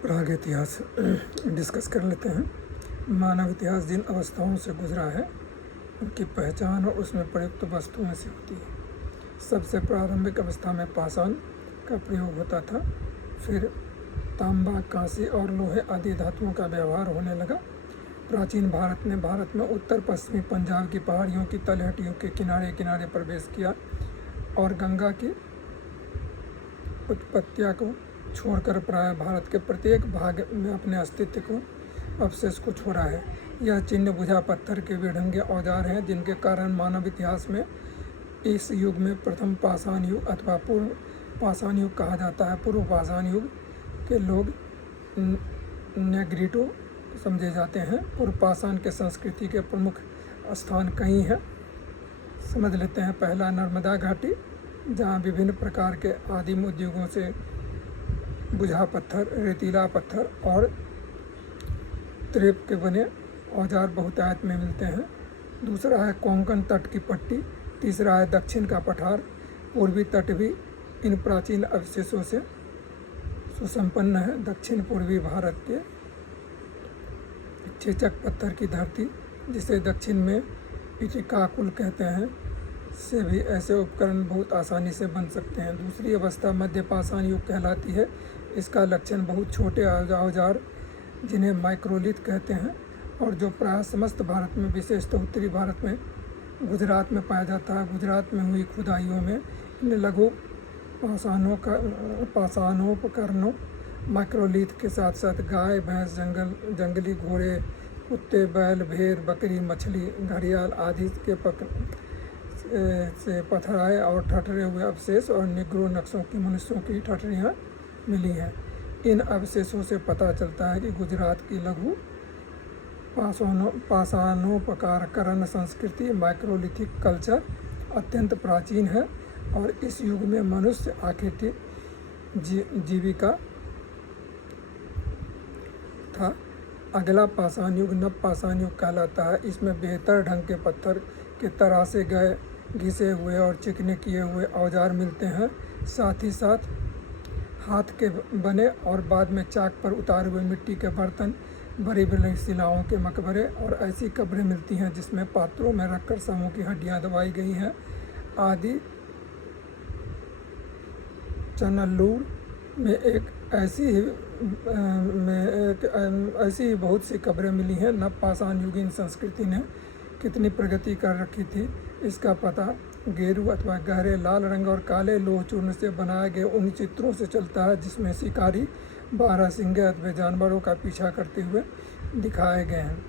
प्राग इतिहास डिस्कस कर लेते हैं। मानव इतिहास जिन अवस्थाओं से गुजरा है उनकी पहचान और उसमें प्रयुक्त वस्तुओं से होती है। सबसे प्रारंभिक अवस्था में पाषाण का प्रयोग होता था, फिर तांबा, कांसी और लोहे आदि धातुओं का व्यवहार होने लगा। प्राचीन भारत में उत्तर पश्चिमी पंजाब की पहाड़ियों की तलहटियों के किनारे किनारे प्रवेश किया और गंगा की उत्पत्तिया को छोड़कर प्राय भारत के प्रत्येक भाग में अपने अस्तित्व को अवशेष को छोड़ा है। यह चिन्ह बुझा पत्थर के बेढंगे औजार हैं, जिनके कारण मानव इतिहास में इस युग में प्रथम पाषाण युग अथवा पूर्व पाषाण युग कहा जाता है। पूर्व पाषाण युग के लोग नेग्रिटो समझे जाते हैं। पूर्व पाषाण के संस्कृति के प्रमुख स्थान कई हैं, समझ लेते हैं। पहला, नर्मदा घाटी, जहाँ विभिन्न प्रकार के आदिम उद्योगों से बुझा पत्थर, रेतीला पत्थर और त्रेप के बने औजार बहुतायत में मिलते हैं। दूसरा है कोंकण तट की पट्टी। तीसरा है दक्षिण का पठार। पूर्वी तट भी इन प्राचीन अवशेषों से सुसंपन्न है। दक्षिण पूर्वी भारत के चेचक पत्थर की धरती, जिसे दक्षिण में इटिकाकुल कहते हैं, से भी ऐसे उपकरण बहुत आसानी से बन सकते हैं। दूसरी अवस्था मध्य पाषाण युग कहलाती है। इसका लक्षण बहुत छोटे औजार, जिन्हें माइक्रोलिथ कहते हैं, और जो प्राय समस्त भारत में, विशेषतः उत्तरी भारत में, गुजरात में पाया जाता है। गुजरात में हुई खुदाइयों में इन लघु पाषाणोपकरणों माइक्रोलिथ के साथ साथ गाय, भैंस, जंगली घोड़े, कुत्ते, बैल, भेड़, बकरी, मछली, घड़ियाल आदि के से पथराए और ठठरे हुए अवशेष और निग्रो नक्शों की मनुष्यों की ठठरियाँ मिली हैं। इन अवशेषों से पता चलता है कि गुजरात की लघु पाषाणोपकरण संस्कृति, माइक्रोलिथिक कल्चर, अत्यंत प्राचीन है और इस युग में मनुष्य आखिरी जीविका था। अगला पाषाण युग नव पाषाण युग कहलाता है। इसमें बेहतर ढंग के पत्थर के तरासे गए, घिसे हुए और चिकने किए हुए औजार मिलते हैं। साथ ही साथ हाथ के बने और बाद में चाक पर उतारे हुए मिट्टी के बर्तन, बड़ी बड़ी शिलाओं के मकबरे और ऐसी कब्रें मिलती हैं जिसमें पात्रों में रखकर शवों की हड्डियां दबाई गई हैं आदि। चन्नल्लूर में ऐसी ही बहुत सी कब्रें मिली हैं। नव पाषाण युगीन संस्कृति ने कितनी प्रगति कर रखी थी, इसका पता गेरू अथवा गहरे लाल रंग और काले लोह चूर्ण से बनाए गए उन चित्रों से चलता है जिसमें शिकारी 12 सिंगे अथवा जानवरों का पीछा करते हुए दिखाए गए हैं,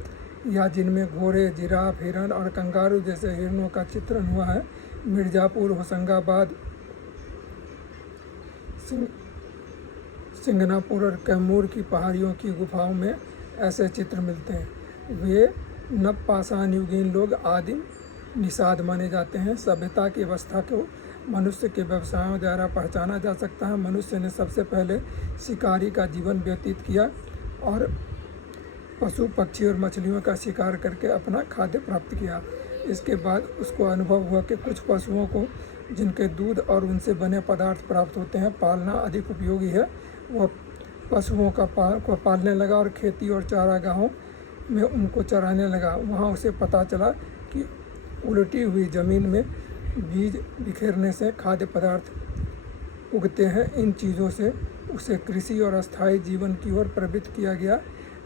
या जिनमें घोड़े, जिराफ, हिरन और कंगारू जैसे हिरणों का चित्रण हुआ है। मिर्जापुर, होशंगाबाद, सिंगनापुर और कैमूर की पहाड़ियों की गुफाओं में ऐसे चित्र मिलते हैं। वे नव पाषाण युगीन लोग आदिम निषाद माने जाते हैं। सभ्यता की अवस्था को मनुष्य के व्यवसायों द्वारा पहचाना जा सकता है। मनुष्य ने सबसे पहले शिकारी का जीवन व्यतीत किया और पशु, पक्षी और मछलियों का शिकार करके अपना खाद्य प्राप्त किया। इसके बाद उसको अनुभव हुआ कि कुछ पशुओं को, जिनके दूध और उनसे बने पदार्थ प्राप्त होते हैं, पालना अधिक उपयोगी है। वह पशुओं को पालने लगा और खेती और चारागाहों में उनको चराने लगा। वहाँ उसे पता चला कि उलटी हुई ज़मीन में बीज बिखेरने से खाद्य पदार्थ उगते हैं। इन चीज़ों से उसे कृषि और अस्थायी जीवन की ओर प्रवृत्त किया गया,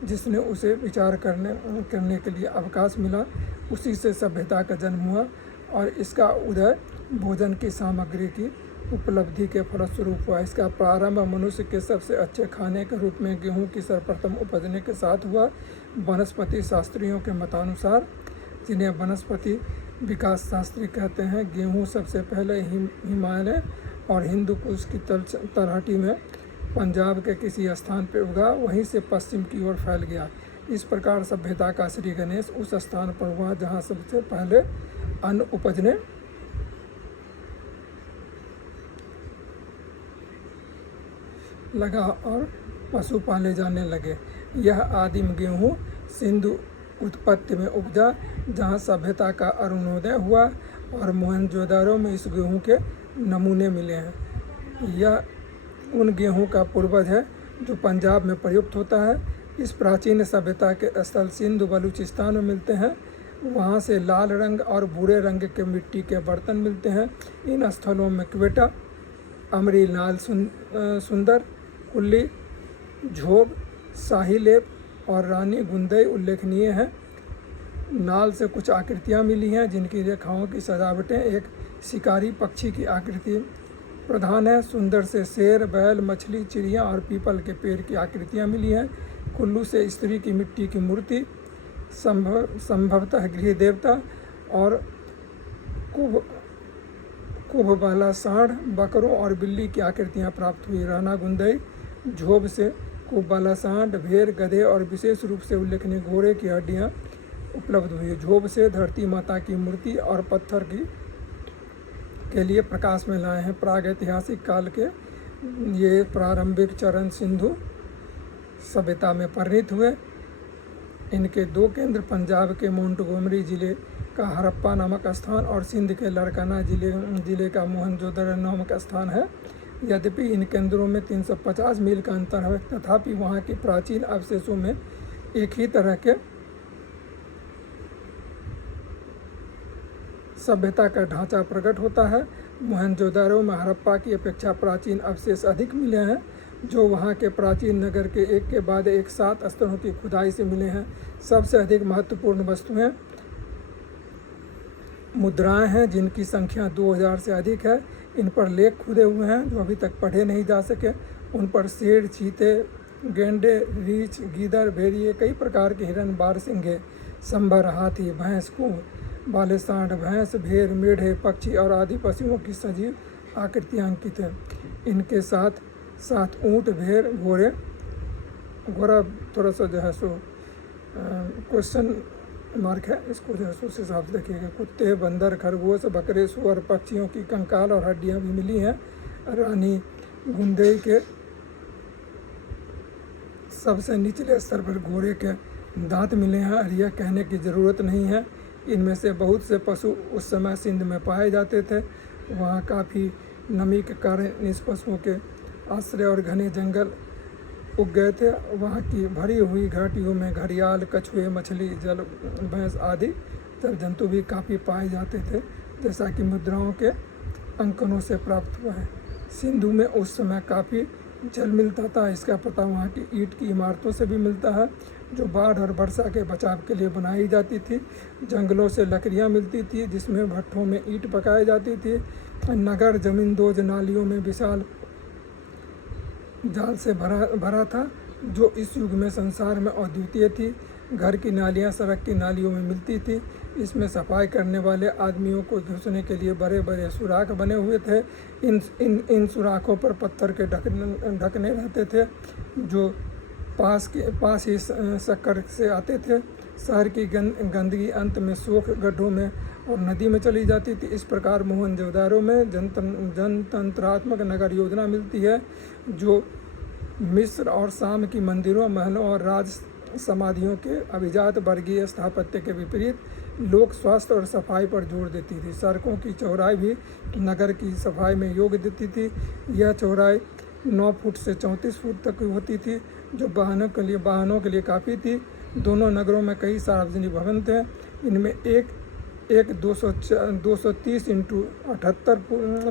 जिसने उसे विचार करने के लिए अवकाश मिला। उसी से सभ्यता का जन्म हुआ और इसका उदय भोजन की सामग्री की उपलब्धि के फलस्वरूप हुआ। इसका प्रारंभ मनुष्य के सबसे अच्छे खाने के रूप में गेहूं की सर्वप्रथम उपजने के साथ हुआ। वनस्पति शास्त्रियों के मतानुसार, जिन्हें वनस्पति विकास शास्त्री कहते हैं, गेहूं सबसे पहले हिमालय और हिंदू कुश की तलहटी में पंजाब के किसी स्थान पर उगा, वहीं से पश्चिम की ओर फैल गया। इस प्रकार सभ्यता का श्री गणेश उस स्थान पर हुआ जहाँ सबसे पहले अन्न उपजने लगा और पशु पाले जाने लगे। यह आदिम गेहूं सिंधु उत्पत्ति में उपजा, जहाँ सभ्यता का अरुणोदय हुआ और मोहनजोदड़ो में इस गेहूं के नमूने मिले हैं। यह उन गेहूं का पूर्वज है जो पंजाब में प्रयुक्त होता है। इस प्राचीन सभ्यता के स्थल सिंध बलूचिस्तान में मिलते हैं। वहाँ से लाल रंग और भूरे रंग के मिट्टी के बर्तन मिलते हैं। इन स्थलों में क्वेटा, अमरी लाल सुंदर, कुल्ली, झोब, शाही लेप और रानी गुंदई उल्लेखनीय हैं। नाल से कुछ आकृतियाँ मिली हैं जिनकी रेखाओं की सजावटें एक शिकारी पक्षी की आकृति प्रधान है। सुंदर से शेर, बैल, मछली, चिड़िया और पीपल के पेड़ की आकृतियाँ मिली हैं। कुल्लू से स्त्री की मिट्टी की मूर्ति, संभवतः गृह देवता और कुभ वाला सांड, बकरों और बिल्ली की आकृतियाँ प्राप्त हुई। राना गुंदई झोब से कुभ वाला सांड, भेड़, गधे और विशेष रूप से उल्लेखनीय घोड़े की हड्डियाँ उपलब्ध हुई। झोब से धरती माता की मूर्ति और पत्थर के लिए प्रकाश में लाए हैं। प्रागैतिहासिक काल के ये प्रारंभिक चरण सिंधु सभ्यता में परिणत हुए। इनके दो केंद्र पंजाब के मोंटगोमरी जिले का हड़प्पा नामक स्थान और सिंध के लारकाना जिले का मोहनजोदड़ो नामक स्थान है। यद्यपि इन केंद्रों में 350 मील का अंतर है, तथापि वहाँ के प्राचीन अवशेषों में एक ही तरह के सभ्यता का ढांचा प्रकट होता है। मोहनजोदड़ो में हड़प्पा की अपेक्षा प्राचीन अवशेष अधिक मिले हैं, जो वहाँ के प्राचीन नगर के एक के बाद एक 7 स्तरों की खुदाई से मिले हैं। सबसे अधिक महत्वपूर्ण वस्तुएं मुद्राएं हैं, जिनकी संख्या 2000 से अधिक है। इन पर लेख खुदे हुए हैं जो अभी तक पढ़े नहीं जा सके। उन पर शेर, चीते, गेंडे, रीछ, गीदड़, भेड़िए, कई प्रकार के हिरन, बारहसिंगे, संभर, हाथी, भैंस, कुंभ वाले सांड, भैंस, भेड़, मेढ़े, पक्षी और आदि पशुओं की सजीव आकृतियाँ अंकित हैं। इनके साथ साथ ऊँट, भेड़, घोड़ा थोड़ा सा जो है सो क्वेश्चन मार्क है, इसको जो है सो उस हिसाब से देखिएगा। कुत्ते, बंदर, खरगोश, बकरे, सुअर, पक्षियों की कंकाल और हड्डियाँ भी मिली हैं। रानी गुंदई के सबसे निचले स्तर पर घोड़े के दांत मिले हैं और यह कहने की ज़रूरत नहीं है। इनमें से बहुत से पशु उस समय सिंध में पाए जाते थे। वहाँ काफ़ी नमी के कारण इस पशुओं के आश्रय और घने जंगल उग गए थे। वहाँ की भरी हुई घाटियों में घड़ियाल, कछुए, मछली, जल भैंस आदि जल जंतु भी काफ़ी पाए जाते थे, जैसा कि मुद्राओं के अंकनों से प्राप्त हुआ है। सिंधु में उस समय काफ़ी जल मिलता था। इसका पता वहाँ की ईंट की इमारतों से भी मिलता है, जो बाढ़ और वर्षा के बचाव के लिए बनाई जाती थी। जंगलों से लकड़ियाँ मिलती थी, जिसमें भट्ठों में ईंट पकाई जाती थी। नगर जमींदोज नालियों में विशाल जाल से भरा था, जो इस युग में संसार में अद्वितीय थी। घर की नालियाँ सड़क की नालियों में मिलती थी। इसमें सफाई करने वाले आदमियों को घुसने के लिए बड़े बड़े सुराख बने हुए थे। इन सुराखों पर पत्थर के ढकने रहते थे, जो पास ही शक्कर से आते थे। शहर की गंदगी अंत में सूख गड्ढों में और नदी में चली जाती थी। इस प्रकार मोहनजोदड़ो में जनतंत्रात्मक नगर योजना मिलती है, जो मिस्र और शाम की मंदिरों, महलों और राज समाधियों के अभिजात वर्गीय स्थापत्य के विपरीत लोक स्वास्थ्य और सफाई पर जोर देती थी। सड़कों की चौड़ाई भी नगर की सफाई में योग देती थी। यह चौड़ाई 9 फुट से 34 फुट तक होती थी, जो वाहनों के लिए काफ़ी थी। दोनों नगरों में कई सार्वजनिक भवन थे। इनमें एक 230 इंटू 78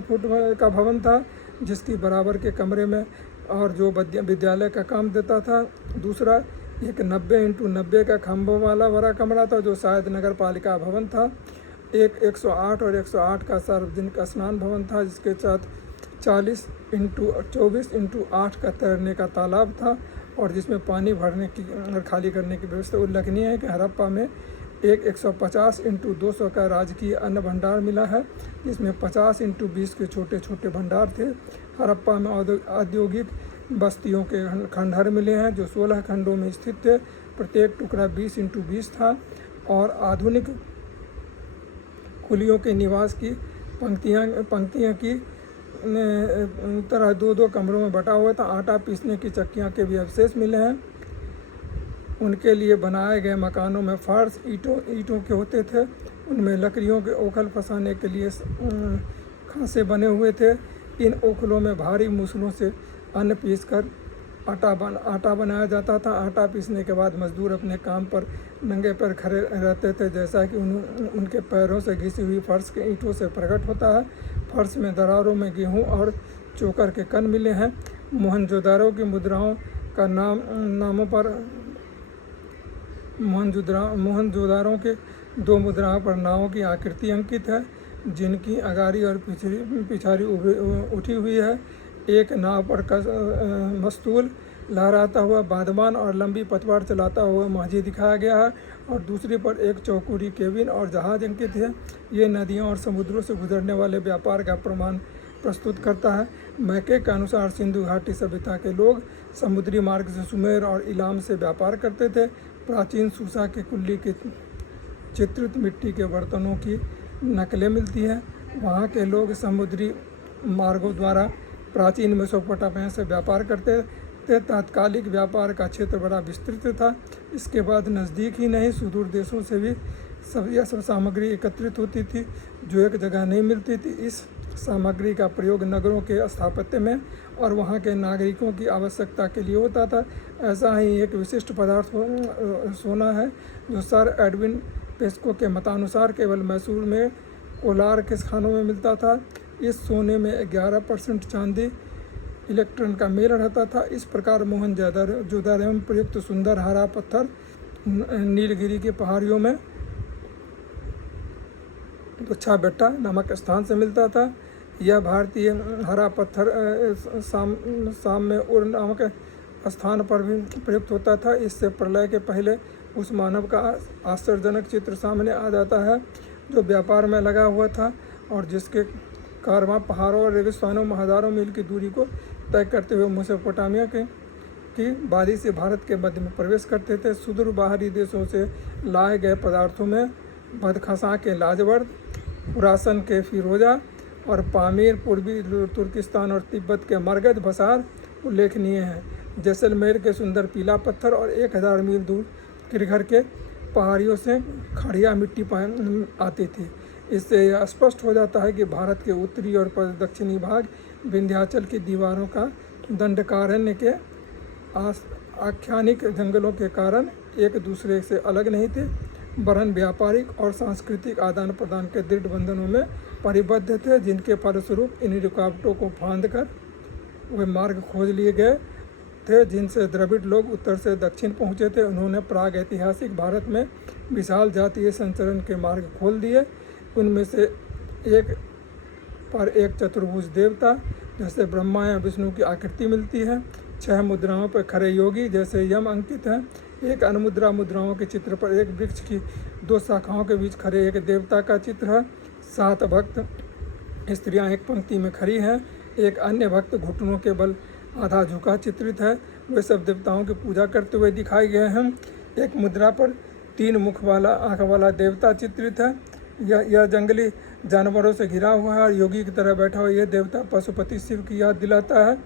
फुट का भवन था, जिसकी बराबर के कमरे में और जो विद्यालय का काम देता था। दूसरा एक 90 इंटू 90 का खम्भों वाला बड़ा कमरा था, जो शायद नगर पालिका भवन था। एक 108 और 108 का सार्वजनिक स्नान भवन था, जिसके साथ 40 इंटू 24 इंटू 8 का तैरने का तालाब था, और जिसमें पानी भरने की और खाली करने की व्यवस्था। उल्लेखनीय है कि हड़प्पा में एक 150 इंटू 200 का राजकीय अन्न भंडार मिला है, जिसमें 50 इंटू 20 के छोटे छोटे भंडार थे। हड़प्पा में औद्योगिक बस्तियों के खंडहर मिले हैं, जो 16 खंडों में स्थित थे। प्रत्येक टुकड़ा 20 इंटू 20 था, और आधुनिक कुलियों के निवास की पंक्तियाँ की तरह 2-2 कमरों में बटा हुआ था। आटा पीसने की चक्कियाँ के भी अवशेष मिले हैं। उनके लिए बनाए गए मकानों में फर्श ईंटों के होते थे। उनमें लकड़ियों के ओखल फंसाने के लिए खांचे बने हुए थे। इन ओखलों में भारी मूसलों से अन्न पीसकर आटा बनाया जाता था। आटा पीसने के बाद मजदूर अपने काम पर नंगे पैर खड़े रहते थे, जैसा कि उनके पैरों से घिसी हुई फर्श के ईंटों से प्रकट होता है। फर्श में दरारों में गेहूं और चोकर के कण मिले हैं। मोहनजोदारो की मुद्राओं का नामों पर मोहनजोदारो के 2 मुद्राओं पर नावों की आकृति अंकित है, जिनकी अगारी और पिछारी उठी हुई है। एक नाव पर मस्तूल लहराता हुआ बादमान और लंबी पतवार चलाता हुआ माझी दिखाया गया है, और दूसरी पर एक चौकोरी केबिन और जहाज अंकित है। ये नदियों और समुद्रों से गुजरने वाले व्यापार का प्रमाण प्रस्तुत करता है। मैके के अनुसार सिंधु घाटी सभ्यता के लोग समुद्री मार्ग से सुमेर और इलाम से व्यापार करते थे। प्राचीन सूसा के कुल्ली के चित्रित मिट्टी के बर्तनों की नकलें मिलती हैं। वहाँ के लोग समुद्री मार्गों द्वारा प्राचीन मेसोपोटामिया से व्यापार करते थे। तात्कालिक व्यापार का क्षेत्र बड़ा विस्तृत था। इसके बाद नज़दीक ही नहीं, सुदूर देशों से भी सब सामग्री एकत्रित होती थी, जो एक जगह नहीं मिलती थी। इस सामग्री का प्रयोग नगरों के स्थापत्य में और वहाँ के नागरिकों की आवश्यकता के लिए होता था। ऐसा ही एक विशिष्ट पदार्थ सोना है, जो सर एडविन पेस्को के मतानुसार केवल मैसूर में कोलार के खानों में मिलता था। इस सोने में 11% चांदी इलेक्ट्रॉन का मेल रहता था। इस प्रकार मोहनजोदारो में प्रयुक्त सुंदर हरा पत्थर नीलगिरी की पहाड़ियों में अच्छा बेट्टा नामक स्थान से मिलता था। यह भारतीय हरा पत्थर शाम में उर नामक स्थान पर भी प्रयुक्त होता था। इससे प्रलय के पहले उस मानव का आश्चर्यजनक चित्र सामने आ जाता है, जो व्यापार में लगा हुआ था और जिसके कारवां पहाड़ों और रेगिस्तानों में हज़ारों मील की दूरी को तय करते हुए मेसोपोटामिया की वादी से भारत के मध्य में प्रवेश करते थे। सुदूर बाहरी देशों से लाए गए पदार्थों में बदखशां के लाजवर्द, खुरासन के फिरोजा और पामीर, पूर्वी तुर्किस्तान और तिब्बत के मरगज बसार उल्लेखनीय हैं। जैसलमेर के सुंदर पीला पत्थर और 1000 मील दूर किरघर के पहाड़ियों से खड़िया मिट्टी आती थी। इससे यह स्पष्ट हो जाता है कि भारत के उत्तरी और दक्षिणी भाग विंध्याचल की दीवारों का दंडकारण्य के आख्यानिक जंगलों के कारण एक दूसरे से अलग नहीं थे, वरन व्यापारिक और सांस्कृतिक आदान प्रदान के दृढ़ बंधनों में परिबद्ध थे, जिनके फलस्वरूप इन रुकावटों को फांदकर वे मार्ग खोज लिए गए थे, जिनसे द्रविड़ लोग उत्तर से दक्षिण पहुँचे थे। उन्होंने प्राग ऐतिहासिक भारत में विशाल जातीय संचरण के मार्ग खोल दिए। उनमें से एक पर एक चतुर्भुज देवता जैसे ब्रह्मा या विष्णु की आकृति मिलती है। 6 मुद्राओं पर खड़े योगी जैसे यम अंकित हैं। एक अनुमुद्रा मुद्राओं के चित्र पर एक वृक्ष की 2 शाखाओं के बीच खड़े एक देवता का चित्र है। 7 भक्त स्त्रियां एक पंक्ति में खड़ी हैं। एक अन्य भक्त घुटनों के बल आधा झुका चित्रित है। वे सब देवताओं की पूजा करते हुए दिखाए गए हैं। एक मुद्रा पर 3 मुख वाला आँख वाला देवता चित्रित है। यह जंगली जानवरों से घिरा हुआ है और योगी की तरह बैठा हुआ यह देवता पशुपति शिव की याद दिलाता है।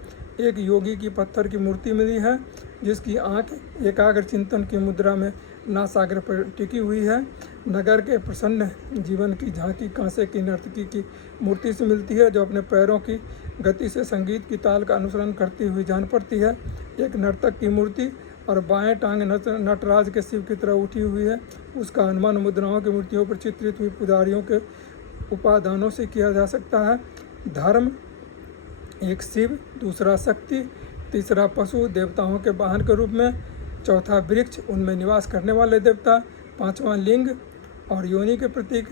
एक योगी की पत्थर की मूर्ति मिली है, जिसकी आंख एकाग्र चिंतन की मुद्रा में नासाग्र पर टिकी हुई है। नगर के प्रसन्न जीवन की झांकी कांसे की नर्तकी की मूर्ति से मिलती है, जो अपने पैरों की गति से संगीत की ताल का अनुसरण करती हुई जान पड़ती है। एक नर्तक की मूर्ति और बाएं टांग नटराज के शिव की तरह उठी हुई है। उसका अनुमान मुद्राओं की मूर्तियों पर चित्रित हुई पुजारियों के उपादानों से किया जा सकता है। धर्म, एक शिव, दूसरा शक्ति, तीसरा पशु देवताओं के वाहन के रूप में, चौथा वृक्ष उनमें निवास करने वाले देवता, 5वां लिंग और योनि के प्रतीक,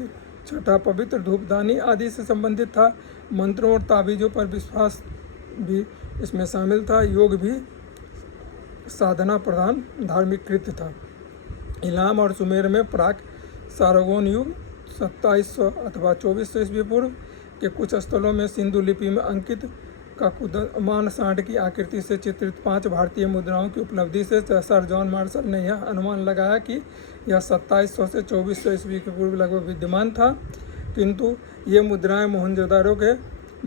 6ठा पवित्र धूपदानी आदि से संबंधित था। मंत्रों और ताबीजों पर विश्वास भी इसमें शामिल था। योग भी साधना प्रधान धार्मिक कृत्य था। इलाम और सुमेर में प्राक सारगोन युग 2700 अथवा 2400 ईस्वी पूर्व के कुछ स्थलों में सिंधु लिपि में अंकित काकुदमान सांड की आकृति से चित्रित 5 भारतीय मुद्राओं की उपलब्धि से सर जॉन मार्शल ने यह अनुमान लगाया कि यह 2700 से 2400 ईस्वी के पूर्व लगभग विद्यमान था, किंतु ये मुद्राएं मोहनजोदारो के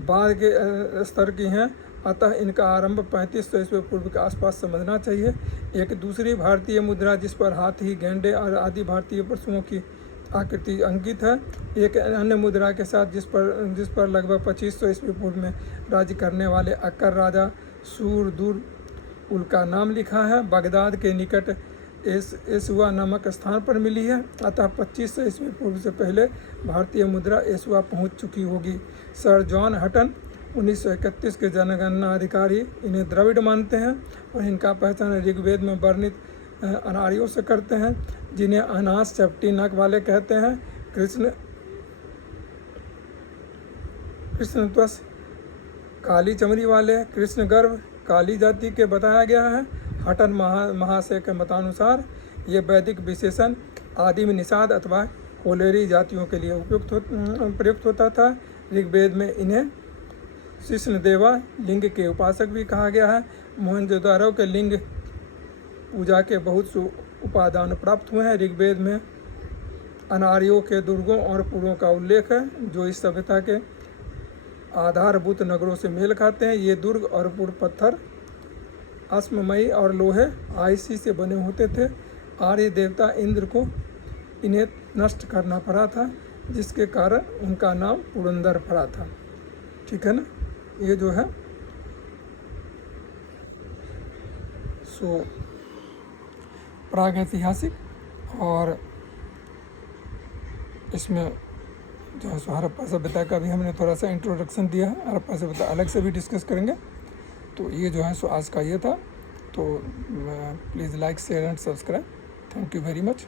बाद के स्तर की हैं, अतः इनका आरंभ 3500 ईस्वी पूर्व के आसपास समझना चाहिए। एक दूसरी भारतीय मुद्रा जिस पर हाथी, गैंडे और आदि भारतीय पशुओं की आकृति अंकित है, एक अन्य मुद्रा के साथ जिस पर लगभग 2500 ईस्वी पूर्व में राज्य करने वाले अक्कर राजा पुल का नाम लिखा है। बगदाद के निकट एसुआ नामक स्थान पर मिली है, अतः 2500 ईस्वी पूर्व से पहले भारतीय मुद्रा एसुआ पहुंच चुकी होगी। सर जॉन हटन 1931 के जनगणना अधिकारी इन्हें द्रविड़ मानते हैं और इनका पहचान ऋग्वेद में वर्णित अनार्यों से करते हैं, जिन्हें अनास चपटी नक वाले कहते हैं। कृष्णत्वस काली चमड़ी वाले, कृष्ण गर्भ काली जाति के बताया गया है। हटन महाशय के मतानुसार ये वैदिक विशेषण आदिम निषाद अथवा कोलेरी जातियों के लिए प्रयुक्त होता था। ऋग्वेद में इन्हें कृष्णदेवा लिंग के उपासक भी कहा गया है। मोहनजोदारो के लिंग पूजा के बहुत से उपादान प्राप्त हुए हैं। ऋग्वेद में अनार्यों के दुर्गों और पुरों का उल्लेख है, जो इस सभ्यता के आधारभूत नगरों से मेल खाते हैं। ये दुर्ग और पुर पत्थर, अश्ममयी और लोहे आईसी से बने होते थे। आर्य देवता इंद्र को इन्हें नष्ट करना पड़ा था, जिसके कारण उनका नाम पुरंदर पड़ा था। ठीक है ना। ये जो है सो प्रागैतिहासिक, और इसमें जो है सो हड़प्पा सभ्यता का भी हमने थोड़ा सा इंट्रोडक्शन दिया है। हड़प्पा सभ्यता अलग से भी डिस्कस करेंगे। तो ये जो है सो आज का ये था। तो please like share and subscribe. Thank you very much.